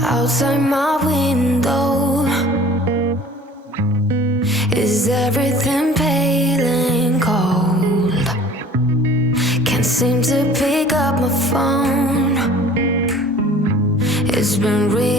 Outside my window, is everything pale and cold? Can't seem to pick up my phone. It's been real.